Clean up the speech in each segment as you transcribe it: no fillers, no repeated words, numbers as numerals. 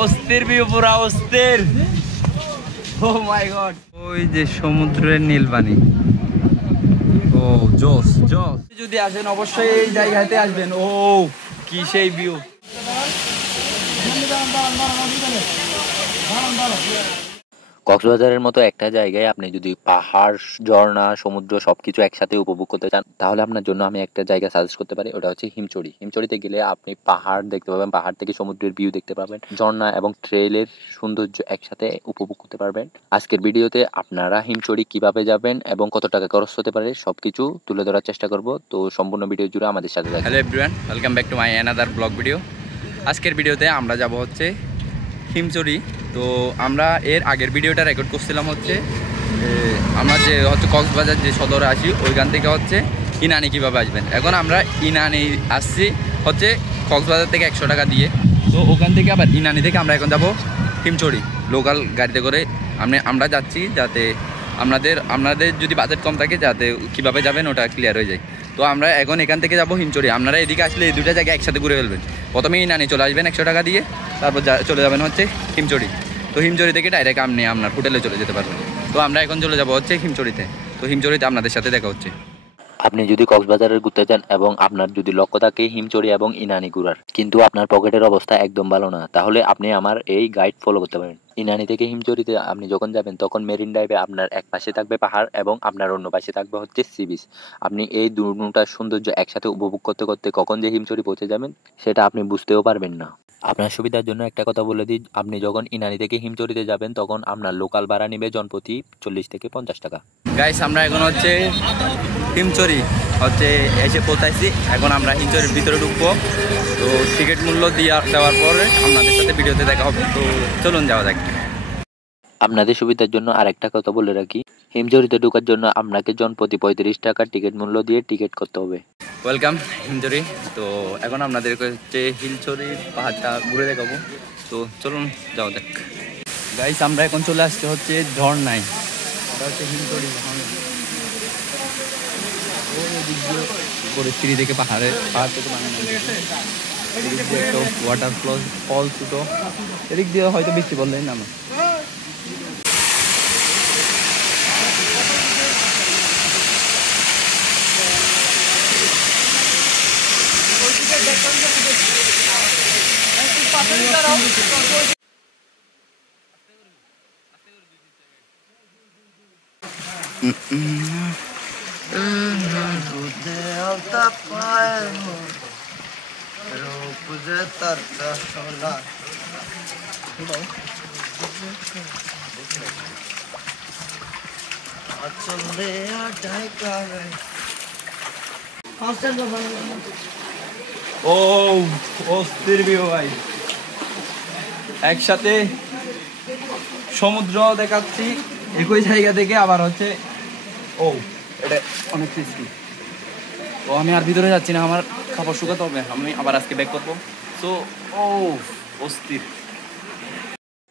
অস্থির ভিউ, পুরা অস্থির। ও মাই গড, ওই যে সমুদ্রের নীল পানি। ও জোস জোস, যদি আসেন অবশ্যই এই জায়গাতে আসবেন। ও কি সেই ভিউ। কক্সবাজারের মতো একটা জায়গায় আপনি যদি পাহাড়, ঝর্ণা, সমুদ্র সবকিছু একসাথে উপভোগ করতে চান, তাহলে আপনার জন্য আমি একটা জায়গা সাজেস্ট করতে পারি। ওটা হচ্ছে হিমচড়ি। হিমচড়িতে গেলে আপনি পাহাড় দেখতে পাবেন, পাহাড় থেকে সমুদ্রের ভিউ দেখতে পাবেন, ঝর্ণা এবং ট্রেলের সৌন্দর্য একসাথে উপভোগ করতে পারবেন। আজকের ভিডিওতে আপনারা হিমচড়ি কিভাবে যাবেন এবং কত টাকা খরচ হতে পারে সবকিছু তুলে ধরার চেষ্টা করব। তো সম্পূর্ণ ভিডিও জুড়ে আমাদের সাথে থাকুন। Hello everyone, welcome back to my another blog video. আজকের ভিডিওতে আমরা যাব হচ্ছে হিমচড়ি। তো আমরা এর আগের ভিডিওটা রেকর্ড করছিলাম হচ্ছে আমরা যে হচ্ছে কক্সবাজার যে সদরে আসি ওইখান থেকে হচ্ছে ইনানি কীভাবে আসবেন। এখন আমরা ইনানি আসছি হচ্ছে কক্সবাজার থেকে 100 টাকা দিয়ে। তো ওখান থেকে আবার ইনানি থেকে আমরা এখন যাব হিমচড়ি লোকাল গাড়িতে করে। আমরা যাচ্ছি যাতে আপনাদের যদি বাজেট কম থাকে যাতে কীভাবে যাবেন ওটা ক্লিয়ার হয়ে যায়। তো আমরা এখন এখান থেকে যাব হিমচড়ি। আপনারা এদিকে আসলে এই দুটা জায়গায় একসাথে ঘুরে ফেলবেন। প্রথমে ইনানি চলে আসবেন 100 টাকা দিয়ে, তারপর চলে যাবেন হচ্ছে হিমচড়ি। তো হিমচড়ি থেকে ডাইরেক্ট আপনি আপনার হোটেলে চলে যেতে পারবেন। তো আমরা এখন চলে যাব হচ্ছে হিমচড়িতে। তো হিমচড়িতে আপনাদের সাথে দেখা হচ্ছে। আপনি যদি কক্সবাজারে ঘুরতে যান এবং আপনার যদি লক্ষ্য থাকে হিমচড়ি এবং ইনানি ঘুরার, কিন্তু আপনার পকেটের অবস্থা একদম ভালো না, তাহলে আপনি আমার এই গাইড ফলো করতে পারেন। ইনানি থেকে হিমচড়িতে আপনি যখন যাবেন তখন মেরিন ড্রাইভে আপনার এক পাশে থাকবে পাহাড় এবং আপনার অন্য পাশে থাকবে হচ্ছে সি বিচ। আপনি এই দুটার সৌন্দর্য একসাথে উপভোগ করতে করতে কখন যে হিমচড়ি পৌঁছে যাবেন সেটা আপনি বুঝতেও পারবেন না। আপনার সুবিধার জন্য একটা কথা বলে দিই, আপনি যখন ইনানি থেকে হিমচড়িতে যাবেন তখন আপনার লোকাল ভাড়া নেবে জনপ্রতি 40 থেকে 50 টাকা। গাইস, আমরা এখন হচ্ছে হিমচড়ি হচ্ছে এসে পৌঁছাইছি। এখন আমরা হিমচড়ির ভিতরে ঢুকবো। তো টিকিট মূল্য দেওয়ার পরে আপনাদের সাথে ভিডিওতে দেখা হবে। তো চলুন যাওয়া যাক। আপনাদের সুবিধার জন্য আরেকটা কথা বলে রাখি, হিমচড়িতে ঢোকার জন্য আপনাকে জনপ্রতি 35 টাকা টিকিট মূল্য দিয়ে টিকিট করতে হবে। ওয়েলকাম হিমচড়ি। তো এখন আপনাদেরকে হচ্ছে হিমচড়ি পাহাড়টা ঘুরে দেখাবো। তো চলুন যাওয়া যাক। গাইস, আমরা এখন চলে আসছে হচ্ছে ঝর্ণায়। এটা হচ্ছে হিমচড়ি। সিঁড়ি থেকে পাহাড় থেকে ওয়াটার ফল ছোটো, এদিক দিয়ে হয়তো বৃষ্টি পড়লেই নামে। ও অস্থির ভিউ ভাই, একসাথে সমুদ্র দেখাচ্ছি একই জায়গা থেকে। আবার হচ্ছে ও এটা অনেক টেস্টি। তো আমি আর ভিতরে যাচ্ছি না, আমার খাবার শুকাতে হবে, আমি আবার আজকে ব্যাক করবো। তো ও অস্থির।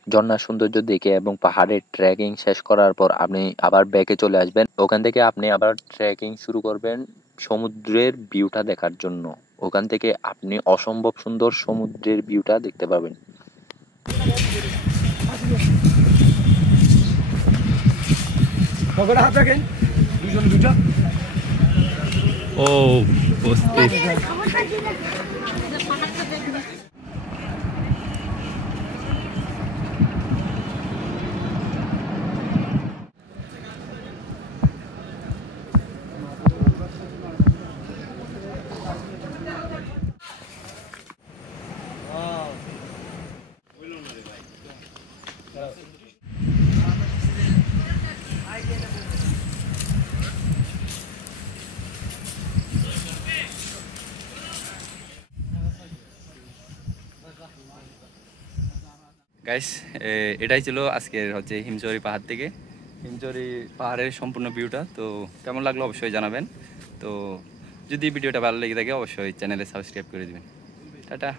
ঝর্ণার সৌন্দর্য দেখে এবং পাহাড়ের ট্রেকিং শেষ করার পর আপনি আবার ব্যাকে চলে আসবেন। ওখান থেকে আপনি আবার ট্রেকিং শুরু করবেন সমুদ্রের ভিউটা দেখার জন্য। ওখান থেকে আপনি অসম্ভব সুন্দর সমুদ্রের ভিউটা দেখতে পাবেন। ও অস্থির। গাইস, এটাই ছিল আজকের হচ্ছে হিমচড়ি পাহাড় থেকে হিমচড়ি পাহাড়ের সম্পূর্ণ ভিউটা। তো কেমন লাগলো অবশ্যই জানাবেন। তো যদি ভিডিওটা ভালো লেগে থাকে অবশ্যই চ্যানেলে সাবস্ক্রাইব করে দিবেন। টাটা।